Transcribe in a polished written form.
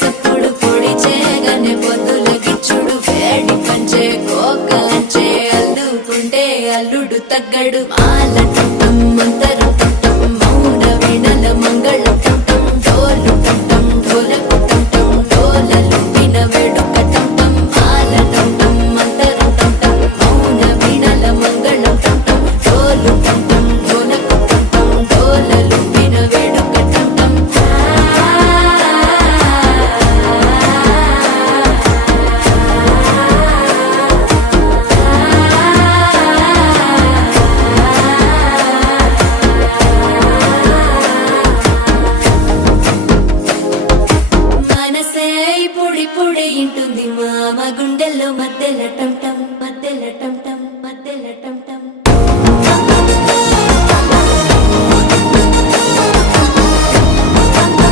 సప్పుడు పొడి చేయగానే పొద్దులకిచ్చుడు వేడి పంచే కోకలంచే అల్లుకుంటే అల్లుడు తగ్గడు మాల టుంటం మంతరు టుంటం మౌన వీణల మంగళ టుంటం డోలు టుంటం ఢోలకు టుంటం డోలలు విన వేడుక టుంటం మాల టుంటం మంతరు టుంటం మౌన వీణల మంగళ టుంటం డోలు టుంటం ఢోలకు టుంటం డోలలు విన వేడుక టుంటం మనసే పొడి పొడి ఇంటుంది మామ గుండె